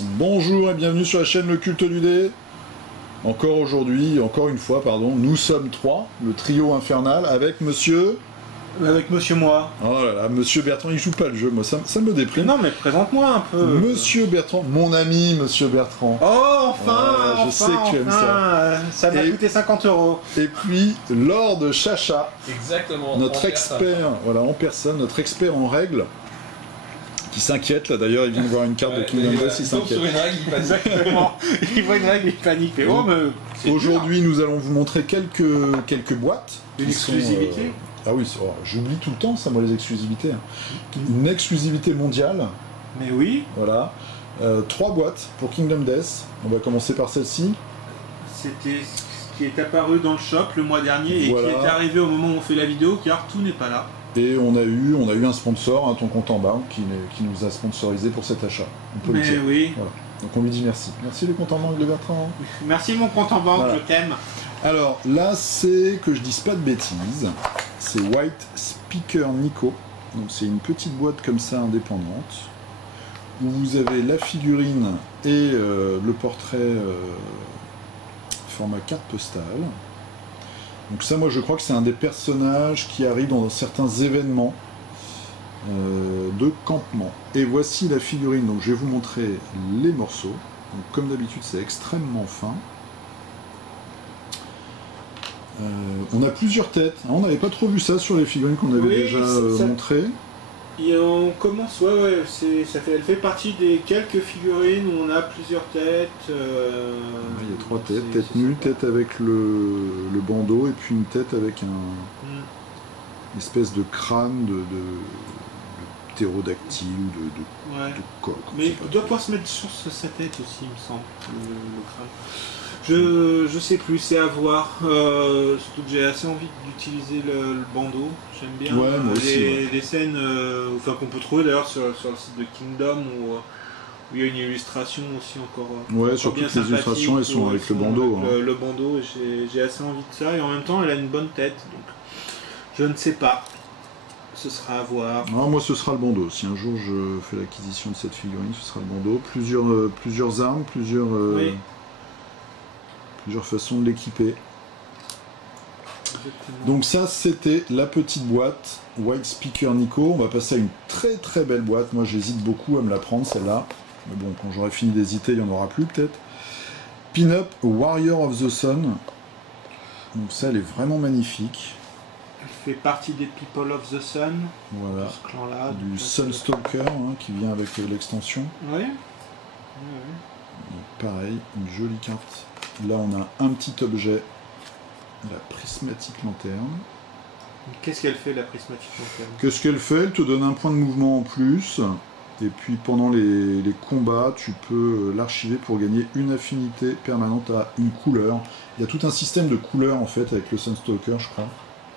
Bonjour et bienvenue sur la chaîne Le Culte du Dé. Encore aujourd'hui, encore une fois, pardon, nous sommes trois, le trio infernal, avec monsieur... Avec monsieur moi. Oh là là, monsieur Bertrand, il joue pas le jeu, moi ça me déprime. Non mais présente-moi un peu. Monsieur Bertrand, mon ami monsieur Bertrand. Oh enfin, je sais que tu aimes ça. Ça m'a coûté 50 €. Et puis, Lord Chacha. Exactement. Notre expert, voilà, en personne, notre expert en règles, qui s'inquiète, là d'ailleurs, il vient de voir une carte de Kingdom Death, il s'inquiète. Sur une règle, il passe. Exactement. Il voit une règle, il panique. Mais oh, mais aujourd'hui, nous allons vous montrer quelques boîtes. Une qui sont, exclusivité. Ah oui, j'oublie tout le temps, ça, moi, les exclusivités. Une exclusivité mondiale. Mais oui. Voilà. 3 boîtes pour Kingdom Death. On va commencer par celle-ci. C'était ce qui est apparu dans le shop le mois dernier et Voilà. qui est arrivé au moment où on fait la vidéo, car tout n'est pas là. Et on a eu un sponsor, hein, ton compte en banque, qui nous a sponsorisé pour cet achat. On peut le Mais dire. oui. Voilà. Donc on lui dit merci. Merci le compte en banque de Bertrand. Merci mon compte en banque, Voilà. je t'aime. Alors là, c'est que je dise pas de bêtises. C'est White Speaker Nico. Donc c'est une petite boîte comme ça indépendante où vous avez la figurine et le portrait format carte postale. Donc ça, moi, je crois que c'est un des personnages qui arrive dans certains événements de campement. Et voici la figurine. Donc je vais vous montrer les morceaux. Donc, comme d'habitude, c'est extrêmement fin. On a plusieurs têtes. On n'avait pas trop vu ça sur les figurines qu'on avait déjà montrées. Et on commence, elle fait partie des quelques figurines où on a plusieurs têtes. Il y a 3 têtes, tête nue, tête avec le bandeau, et puis une tête avec une espèce de crâne de ptérodactyle ou de coq. Mais il doit pouvoir se mettre sur sa tête aussi, il me semble, le crâne. Je sais plus, c'est à voir. Surtout que j'ai assez envie d'utiliser le bandeau. J'aime bien les scènes qu'on peut trouver d'ailleurs sur le site de Kingdom où il y a une illustration aussi encore surtout bien que les illustrations elles sont avec le bandeau. Le bandeau, j'ai assez envie de ça et en même temps elle a une bonne tête. Donc je ne sais pas. Ce sera à voir. Non, moi ce sera le bandeau. Si un jour je fais l'acquisition de cette figurine, ce sera le bandeau. Plusieurs armes, plusieurs façons de l'équiper. Donc ça, c'était la petite boîte White Speaker Nico. On va passer à une très très belle boîte. Moi, j'hésite beaucoup à me la prendre, celle-là. Mais bon, quand j'aurai fini d'hésiter, il n'y en aura plus peut-être. Pin-Up Warrior of the Sun. Donc ça, elle est vraiment magnifique. Elle fait partie des People of the Sun. Voilà. Ce clan-là. Du Sunstalker, qui vient avec l'extension. Oui. Pareil, une jolie carte. Là, on a un petit objet, la prismatique lanterne. Qu'est-ce qu'elle fait, la prismatique lanterne? Qu'est-ce qu'elle fait? Elle te donne un point de mouvement en plus. Et puis, pendant les combats, tu peux l'archiver pour gagner une affinité permanente à une couleur. Il y a tout un système de couleurs, en fait, avec le Sunstalker, je crois.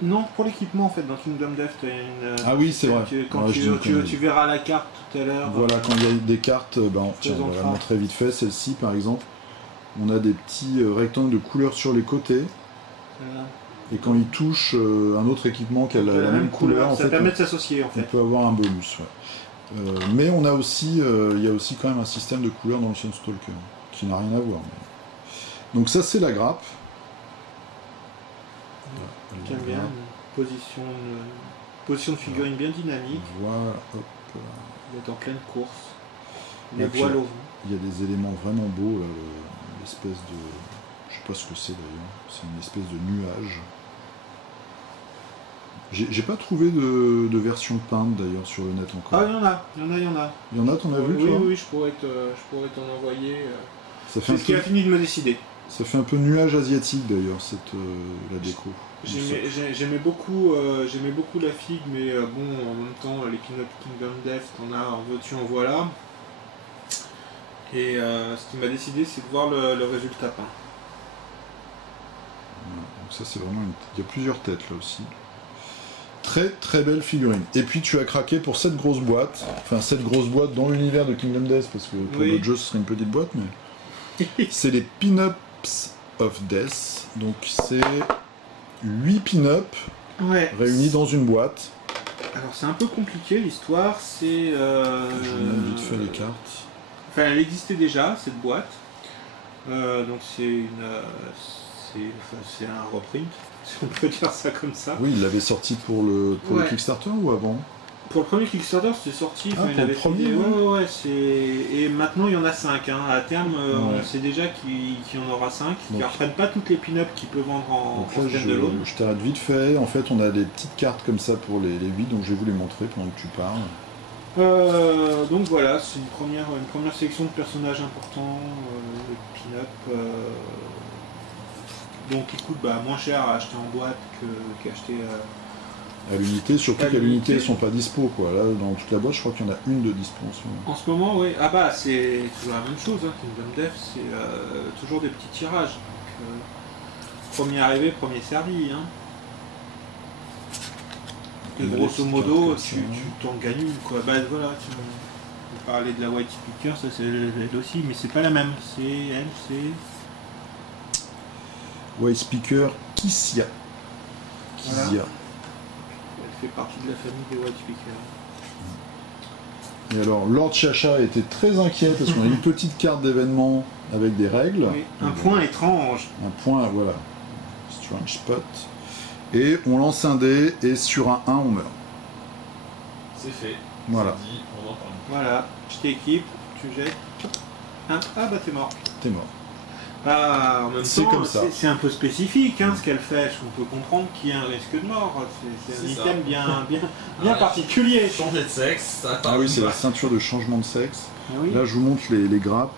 Non, pour l'équipement, en fait, dans Kingdom Death, tu as une... Ah oui, c'est vrai. Tu verras la carte tout à l'heure. Voilà, quand il y a des cartes, tiens, on va la montrer vite fait, celle-ci, par exemple. On a des petits rectangles de couleurs sur les côtés. Voilà. Et quand il touche un autre équipement qui a la même couleur, ça permet de s'associer en fait. On peut avoir un bonus. Mais on a aussi, il y a aussi quand même un système de couleurs dans le Sunstalker qui n'a rien à voir. Mais... Donc ça, c'est la grappe. J'aime bien, une position de figurine bien dynamique. Voilà, hop. Il est en pleine course. Les voiles au vent. Il y a des éléments vraiment beaux, là, l'espèce de... Je sais pas ce que c'est d'ailleurs. C'est une espèce de nuage. J'ai pas trouvé de version peinte d'ailleurs sur le net encore. Ah, il y en a. Il y en a, t'en as vu toi? Oui, je pourrais t'en envoyer. C'est ce qui a fini de me décider. Ça fait un peu nuage asiatique d'ailleurs, la déco. J'aimais beaucoup la figue, mais bon, en même temps, les Pin-Up Kingdom Death, t'en as en veux-tu, en voilà. Et ce qui m'a décidé, c'est de voir le résultat peint. Voilà, donc ça, c'est vraiment il y a plusieurs têtes là aussi. Très très belle figurine. Et puis tu as craqué pour cette grosse boîte, dans l'univers de Kingdom Death, parce que pour notre jeu ce serait une petite boîte, mais c'est les Pin-Ups of Death. Donc c'est 8 pin-up réunis dans une boîte. Alors c'est un peu compliqué l'histoire, c'est... Je vous montre vite fait les cartes. Enfin, elle existait déjà, cette boîte. Donc c'est un reprint, si on peut dire ça comme ça. Oui, il l'avait sorti pour le Kickstarter ou avant? Pour le premier Kickstarter, c'était sorti. Ah, pour le premier, et maintenant il y en a 5. Hein. À terme, on sait déjà qu'il y en aura 5. Ils ne reprennent pas toutes les pin-up qu'il peut vendre en stand-alone. Je t'arrête vite fait. En fait, on a des petites cartes comme ça pour les 8, donc je vais vous les montrer pendant que tu parles. Donc voilà, c'est une première sélection de personnages importants, pin-up, donc qui coûtent moins cher à acheter en boîte qu'acheter à l'unité, surtout qu'à l'unité elles sont pas dispo quoi. Là dans toute la boîte je crois qu'il y en a une de dispo en ce moment. En ce moment oui, c'est toujours la même chose, hein. Kingdom Death c'est toujours des petits tirages. Donc, premier arrivé, premier servi. Hein. Et grosso modo, tu t'en gagnes une quoi. Voilà, on parlait de la White Speaker, ça c'est elle aussi, mais c'est pas la même. C'est White Speaker Kissia. Voilà. Elle fait partie de la famille des White Speaker. Et alors, Lord Chacha était très inquiet parce qu'on a une petite carte d'événement avec des règles. Oui, un point étrange. Un point, voilà. Strange spot. Et on lance un dé et sur un 1 on meurt. C'est fait. Voilà. C'est dit, on en parle. Voilà, je t'équipe, tu jettes. Ah bah t'es mort. T'es mort. En même c'est temps, comme ça. C'est un peu spécifique ce qu'elle fait. On peut comprendre qu'il y a un risque de mort. C'est un item bien particulier. Changer de sexe, ça Ah oui, c'est la ceinture de changement de sexe. Ah oui. Là, je vous montre les grappes.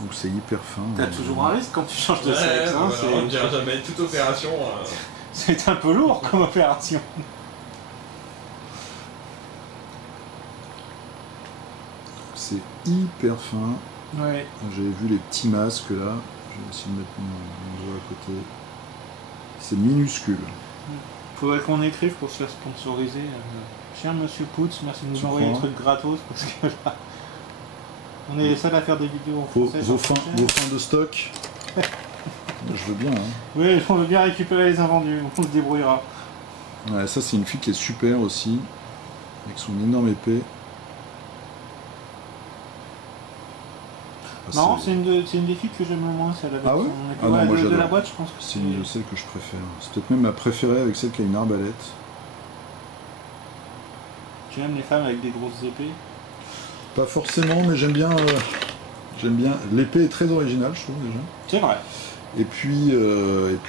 Donc c'est hyper fin. T'as toujours un risque quand tu changes de sexe. Hein, on ne dira jamais toute opération. C'est un peu lourd comme opération. C'est hyper fin. Ouais. J'avais vu les petits masques là. Je vais essayer de mettre mon doigt à côté. C'est minuscule. Faudrait qu'on écrive pour se faire sponsoriser. Cher Monsieur Poutz, merci de nous envoyer des trucs gratos parce que là, on est les seuls à faire des vidéos en français. Vos fins de stock. Je veux bien. Hein. Oui, on veut bien récupérer les invendus. On se débrouillera. Ouais, ça c'est une fille qui est super aussi, avec son énorme épée. Non, c'est une des filles que j'aime le moins, celle avec son épée. Non, moi de la boîte, je pense que c'est une de celles que je préfère. C'est peut-être même ma préférée avec celle qui a une arbalète. Tu aimes les femmes avec des grosses épées? Pas forcément, mais j'aime bien. L'épée est très originale, je trouve déjà. C'est vrai. Et puis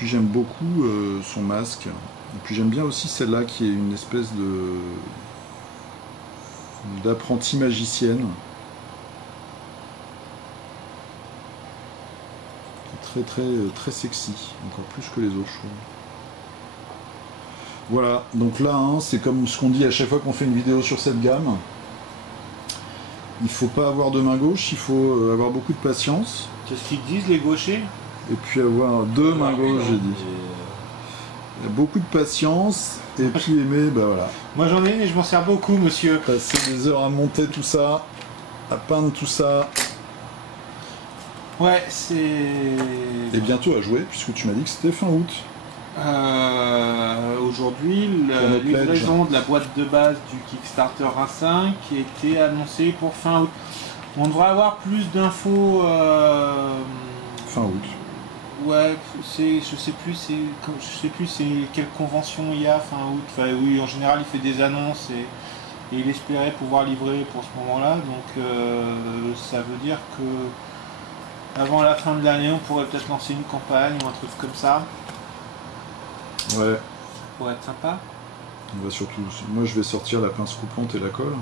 j'aime beaucoup son masque. Et puis j'aime bien aussi celle-là qui est une espèce d'apprentie magicienne. Très très très sexy, encore plus que les autres, je trouve. Voilà, donc là, hein, c'est comme ce qu'on dit à chaque fois qu'on fait une vidéo sur cette gamme. Il faut pas avoir de main gauche, il faut avoir beaucoup de patience. C'est ce qu'ils disent les gauchers. Et puis avoir deux mains gauches, j'ai dit. Beaucoup de patience, et puis aimer, bah voilà. Moi j'en ai une et je m'en sers beaucoup, monsieur. Passer des heures à monter tout ça, à peindre tout ça. Ouais, c'est... Et bientôt à jouer, puisque tu m'as dit que c'était fin août. Aujourd'hui, la livraison de la boîte de base du Kickstarter A5 qui était annoncée pour fin août. On devrait avoir plus d'infos... Fin août. Ouais, je sais plus c'est quelle convention il y a fin août. Enfin, oui, en général il fait des annonces et il espérait pouvoir livrer pour ce moment-là. Donc ça veut dire que avant la fin de l'année, on pourrait peut-être lancer une campagne ou un truc comme ça. Ouais. Ça pourrait être sympa. On va surtout... Moi, je vais sortir la pince coupante et la colle.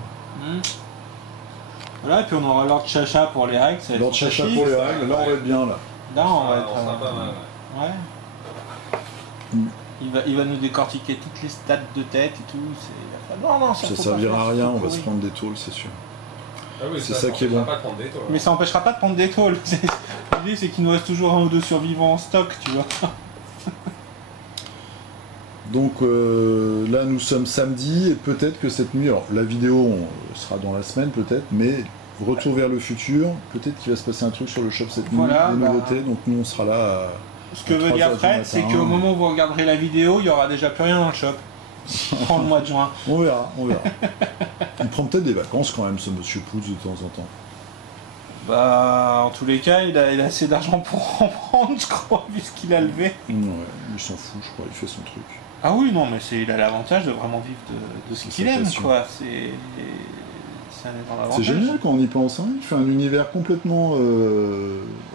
Voilà, et puis on aura Lord Chacha pour les règles. Lord Chacha pour les règles, là on va être bien là. Là on va être... pas mal. Ouais. Il va nous décortiquer toutes les stats de tête et tout. Non, ça servira à rien, on va se prendre des tôles, c'est sûr. Ah oui, c'est ça qui est bon. Pas de prendre des tôles, mais ça n'empêchera pas de prendre des tôles. L'idée c'est qu'il nous reste toujours un ou deux survivants en stock, tu vois. Donc là nous sommes samedi et peut-être que cette nuit, alors la vidéo sera dans la semaine peut-être, mais retour vers le futur, peut-être qu'il va se passer un truc sur le shop cette nuit, des nouveautés, donc nous on sera là. Ce que veut dire Fred, c'est qu'au moment où vous regarderez la vidéo, il n'y aura déjà plus rien dans le shop. En le mois de juin. On verra. Il prend peut-être des vacances quand même, ce monsieur Poutz, de temps en temps. Bah, en tous les cas, il a assez d'argent pour en prendre, je crois, vu ce qu'il a levé. Ouais, il s'en fout, je crois, il fait son truc. Ah oui, non, mais il a l'avantage de vraiment vivre de ce qu'il aime, quoi. C'est un énorme avantage. C'est génial quand on y pense, hein. Il fait un univers complètement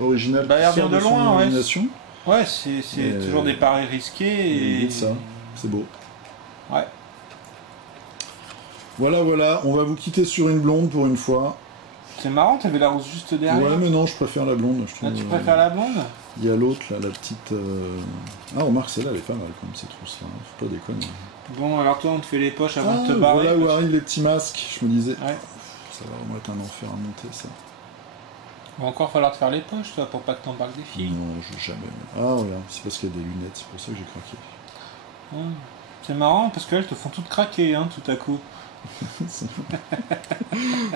original. Bah, il revient de loin, ouais. Ouais, c'est toujours des paris risqués. Et ça, c'est beau. Ouais. Voilà, on va vous quitter sur une blonde pour une fois. C'est marrant, t'avais la rose juste derrière. Ouais, mais non, je préfère la blonde. Tu préfères la blonde? Il y a l'autre, là, la petite... Ah, remarque, celle-là, elle est pas mal, comme ces trousses-là. Faut pas déconner. Bon, alors toi, on te fait les poches avant de te barrer. Voilà où arrivent les petits masques. Je me disais, ouais. Ça va vraiment être un enfer à monter, ça. Il va encore falloir te faire les poches, toi, pour pas que t'embarques des filles. Non, je jamais. Ah, regarde, c'est parce qu'il y a des lunettes, c'est pour ça que j'ai craqué. C'est marrant, parce qu'elles te font toutes craquer, hein, tout à coup.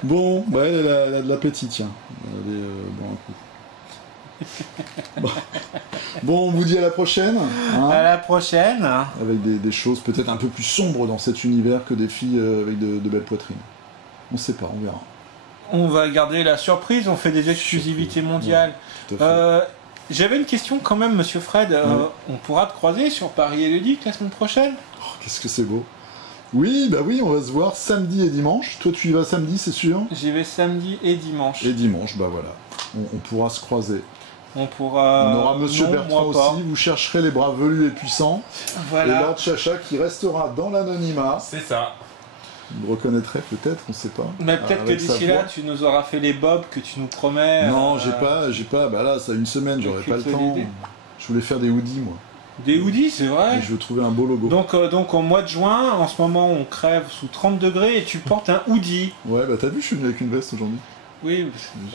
Bon, bah elle a de l'appétit, tiens. Allez, un coup. Bon, on vous dit à la prochaine. Hein, à la prochaine. Avec des choses peut-être un peu plus sombres dans cet univers que des filles avec de belles poitrines. On sait pas, on verra. On va garder la surprise, on fait des exclusivités mondiales. Ouais, j'avais une question quand même, monsieur Fred. On pourra te croiser sur Paris et Ludique la semaine prochaine? Oh, qu'est-ce que c'est beau. Oui, bah oui, on va se voir samedi et dimanche. Toi, tu y vas samedi, c'est sûr? J'y vais samedi et dimanche. Et dimanche, bah voilà. On pourra se croiser. On pourra... On aura Monsieur Bertrand aussi. Vous chercherez les bras velus et puissants. Voilà. Et Lord Chacha qui restera dans l'anonymat. C'est ça. Vous le reconnaîtrez peut-être, on sait pas. Mais peut-être que d'ici là, tu nous auras fait les bobs que tu nous promets. Non, j'ai pas. Bah là, ça une semaine, j'aurais pas le temps. Je voulais faire des hoodies, moi. Des hoodies, c'est vrai. Et je veux trouver un beau logo. Donc au mois de juin, en ce moment, on crève sous 30 degrés et tu portes un hoodie. Ouais, bah t'as vu, je suis venu avec une veste aujourd'hui. Oui.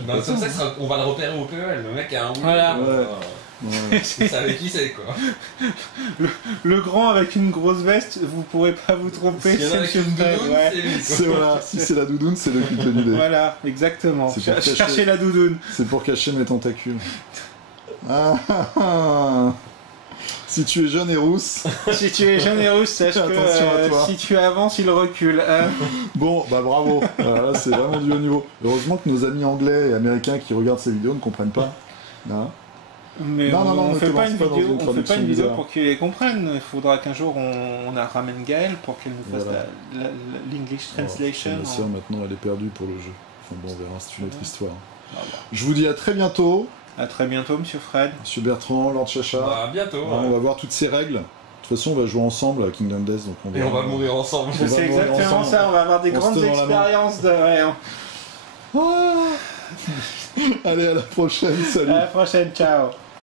Bah, c'est ça qu'on va le repérer au PEL. Le mec a un hoodie. Voilà. Ouais. Vous savez qui c'est, quoi. Le grand avec une grosse veste, vous pourrez pas vous tromper. Si avec une doudoune, c'est voilà. Si c'est la doudoune, c'est le qui te l'idée. Voilà, exactement. Cherchez la doudoune. C'est pour cacher mes tentacules. Ah. Si tu es jeune et rousse. Si tu es jeune et rousse, sache que si tu avances, il recule. Bon, bah bravo. Là, c'est vraiment du haut niveau. Heureusement que nos amis anglais et américains qui regardent ces vidéos ne comprennent pas. Hein? Mais on fait pas une vidéo bizarre. pour qu'ils les comprennent. Il faudra qu'un jour on ramène Gaëlle pour qu'elle nous fasse l'English translation. Ma soeur maintenant elle est perdue pour le jeu. Enfin bon, on verra, c'est une autre histoire. Je vous dis à très bientôt. À très bientôt, monsieur Fred. Monsieur Bertrand, Lord Chacha. À bientôt. On va voir toutes ces règles. De toute façon, on va jouer ensemble à Kingdom Death. Donc Et on va mourir ensemble. C'est exactement ça, on va avoir des grandes expériences de rien. Allez, à la prochaine, salut. À la prochaine, ciao.